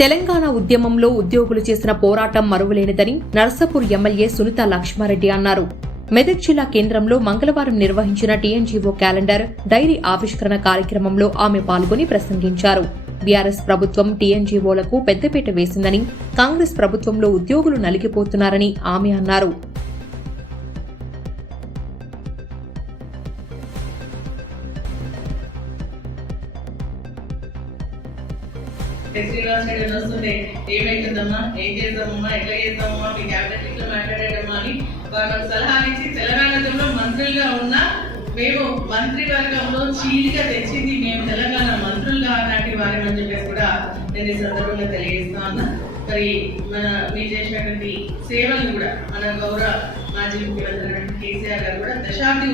తెలంగాణ ఉద్యమంలో ఉద్యోగులు చేసిన పోరాటం మరువలేనిదని నర్సాపూర్ ఎమ్మెల్యే సునీత లక్ష్మారెడ్డి అన్నారు. మెదక్ జిల్లా కేంద్రంలో మంగళవారం నిర్వహించిన టీఎన్జీఓ క్యాలెండర్ డైరీ ఆవిష్కరణ కార్యక్రమంలో ఆమె పాల్గొని ప్రసంగించారు. బీఆర్ఎస్ ప్రభుత్వం టీఎన్జీఓలకు పెద్దపీట వేసిందని, కాంగ్రెస్ ప్రభుత్వంలో ఉద్యోగులు నలిగిపోతున్నారని ఆమె అన్నారు. వస్తుంటే ఏమైతుందమ్మా, ఏం చేద్దామమ్మా, ఎట్లా చేద్దామమ్మా, మీ క్యాబినెట్ ఇట్లా మాట్లాడేటమ్మా అని వాళ్ళకు సలహాలు ఇచ్చి తెలంగాణలో మంత్రులుగా ఉన్న మేము మంత్రివర్గంలో చీలిక తెచ్చింది మేము తెలంగాణ మంత్రులుగా నాటి వారేమని చెప్పేసి కూడా నేను ఈ సందర్భంగా తెలియజేస్తా ఉన్నా. మరి మీరు చేసినటువంటి సేవలు కూడా మన గౌరవ మాజీ ముఖ్యమంత్రి కేసీఆర్ గారు కూడా దశాబ్ది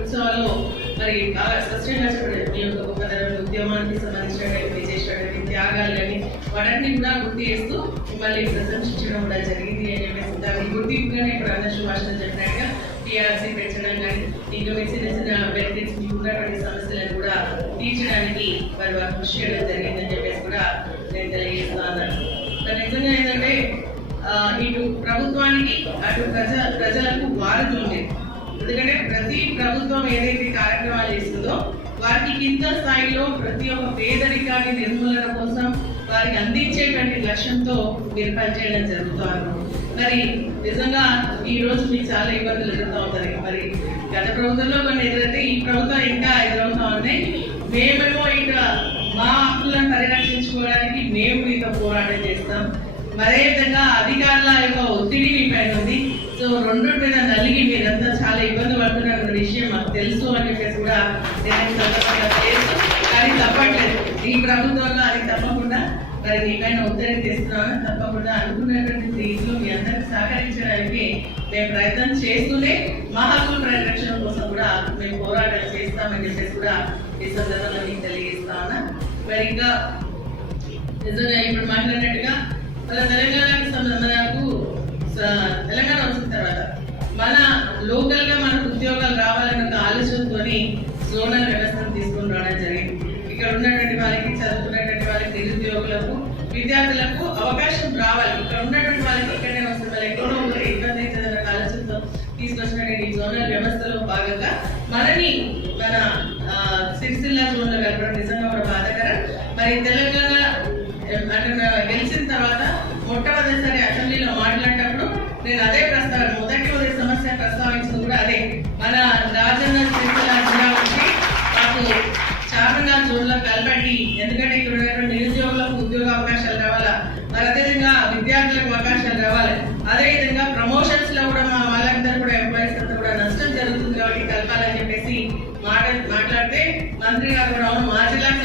ఉత్సవాల్లో మరి బాగా స్పష్టంగా చెప్పారు. మీ యొక్క గొప్పతనం ఉద్యమానికి సంబంధించినటువంటి చేసినటువంటి త్యాగాలు కానీ వాటన్ని కూడా గుర్తు చేస్తూ మిమ్మల్ని ప్రశంసించడం కూడా జరిగింది అని చెప్పేసి దాన్ని గుర్తింపుగానే ఇప్పుడు అందరూ భాషలు చెప్పినట్టుగా టీఆర్సీ పెంచడం కానీ ఇంకా మీ చిన్న చిన్న బెనిఫిట్స్ మీకు ఉన్నటువంటి సమస్యలను కూడా తీర్చడానికి వారు కృషి చేయడం జరిగిందని చెప్పేసి కూడా నేను తెలియజేస్తా ఉన్నాను. నిజంగా ఏంటంటే ఇటు ప్రభుత్వానికి అటు ప్రజలకు వారధి ఉంది. ఎందుకంటే ప్రతి ప్రభుత్వం ఏదైతే కార్యక్రమాలు చేస్తుందో వారికి కింద స్థాయిలో ప్రతి ఒక్క పేదరికాన్ని నిర్మూలన కోసం వారికి అందించేటువంటి లక్ష్యంతో మీరు పనిచేయడం జరుగుతారు. మరి నిజంగా ఈ రోజు మీకు చాలా ఇబ్బందులు ఎదురుతూ ఉంటాయి. మరి గత ప్రభుత్వంలో కొన్ని ఎదురైతే ఈ ప్రభుత్వం ఇంకా ఎదురవుతా ఉన్నాయి. మేమేమో ఇంకా మా హక్కులను పరిరక్షించుకోవడానికి మేము మీతో పోరాటం చేస్తాం. అదేవిధంగా అధికారుల యొక్క ఒత్తిడి మీ పైన ఉంది. సో రెండు మీద నలిగి మీరంతా చాలా ఇబ్బంది పడుతున్న విషయం మాకు తెలుసు అని చెప్పేసి కూడా నేను సందర్భంగా చేస్తూ, కానీ తప్పట్లేదు ఈ ప్రభుత్వంలో అది తప్పకుండా మరి మీ పైన ఒత్తిడి తెస్తున్నాను. తప్పకుండా అనుకున్నటువంటి రీతిలో మీ అందరికి సహకరించడానికి మేము ప్రయత్నం చేస్తూనే మా హక్కుల పరిరక్షణ కోసం కూడా మేము పోరాటం చేస్తామని చెప్పేసి కూడా ఈ సందర్భంలో మీకు తెలియజేస్తా ఉన్నా. మరి ఇంకా నిజంగా ఇప్పుడు మాట్లాడినట్టుగా మన తెలంగాణకు మనకు తెలంగాణ వచ్చిన తర్వాత మన లోకల్ గా మనకు ఉద్యోగాలు రావాలనే ఒక ఆలోచనతో జోనల్ వ్యవస్థను తీసుకుని రావడం జరిగింది. ఇక్కడ ఉన్నటువంటి వారికి, చదువుకున్నటువంటి వారికి, నిరుద్యోగులకు, విద్యార్థులకు అవకాశం రావాలి. ఇక్కడ ఉన్నటువంటి వాళ్ళకి ఇక్కడనే వస్తుంది, వాళ్ళు ఎక్కడో ఇబ్బంది అవుతుందన్న ఆలోచనతో తీసుకొచ్చినటువంటి జోనల్ వ్యవస్థలో భాగంగా మనని మన సిరిసిల్ల జోన్ లో కలపడం నిజంగా ఒక బాధాకరం. మరి తెలంగాణ గెలిచిన తర్వాత మొట్టమొదటిసారి అసెంబ్లీలో మాట్లాడేటప్పుడు నేను అదే మొదటి సమస్య ప్రస్తావించింది కూడా అదే. మన రాజన్న సిరిసిల్ల జిల్లా నుంచి మాకు చార్మినార్ జోన్ లో కలపండి, ఎందుకంటే ఇక్కడ ఉన్నటువంటి నిరుద్యోగులకు ఉద్యోగ అవకాశాలు రావాలా, మరి అదేవిధంగా విద్యార్థులకు అవకాశాలు రావాలి, అదేవిధంగా ప్రమోషన్స్ లో కూడా మా వాళ్ళందరూ కూడా ఎంప్లాయీస్ అంతా కూడా నష్టం జరుగుతుంది కాబట్టి కలపాలని చెప్పేసి మాట్లాడితే మంత్రి గారు కూడా మా జిల్లాకు